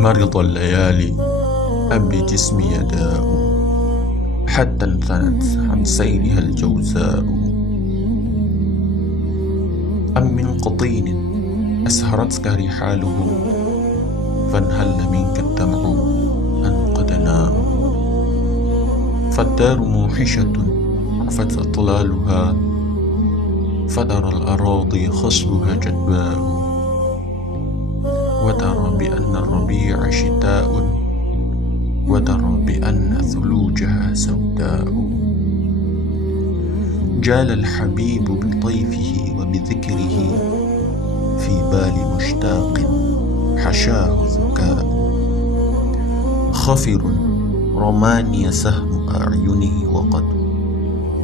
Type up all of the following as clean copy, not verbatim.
مرض الليالي أم بجسمي يداء، حتى انثنت عن سيلها الجوزاء، أم من قطين أسهرتك رحاله، فانهل منك الدمع أن قد ناء. فالدار موحشة عفت أطلالها، فترى الأراضي خصبها جدباء، وترى بأن الربيع شتاء، وترى بأن ثلوجها سوداء. جال الحبيب بطيفه وبذكره، في بال مشتاق حشاه ذكاء. خفر رماني سهم أعينه، وقد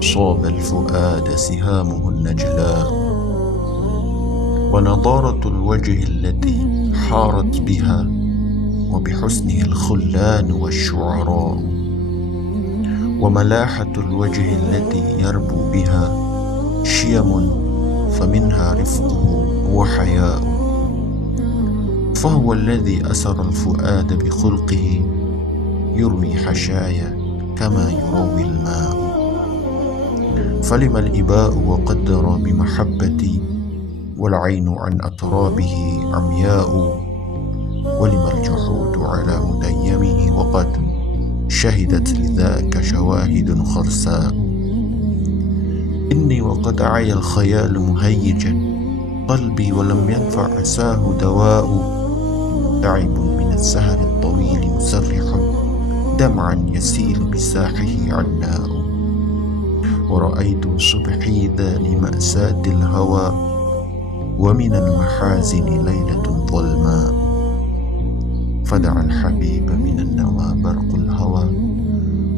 صاب الفؤاد سهامه النجلاء. ونضارة الوجه التي حارت بها، وبحسنه الخلان والشعراء. وملاحة الوجه التي يربو بها، شيم فمنها رفقه وحياء. فهو الذي أسر الفؤاد بخلقه، يروي حشايا كما يروي الماء. فلم الإباء وقد درى بمحبتي، والعين عن أترابه عمياء. ولم الجحود على مديمه، وقد شهدت لذاك شواهد خرساء. إني وقد عيا الخيال مهيجا قلبي، ولم ينفع عساه دواء. تعب من السهر الطويل مسرح، دمعا يسيل بساحه عناء. ورأيت صبحي ذا لمأساة الهوى، ومن المحازن ليلة ظلماء. فدعا الحبيب من النوى برق الهوى،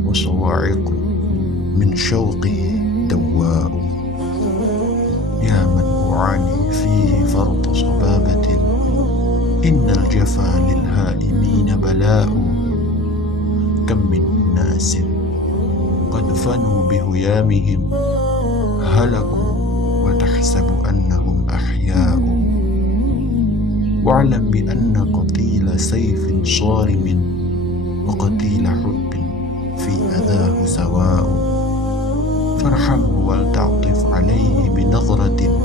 وصواعق من شوقه دواء. يا من أعاني فيه فرط صبابة، إن الجفا للهائمين بلاء. كم من أناس قد فنوا بهيامهم، هلكوا وتحسب أنهم أحياء. واعلم بأن قتيل سيف صارم، وقتيل حب في أذاه سواء. فارحمه ولتعطف عليه بنظرة،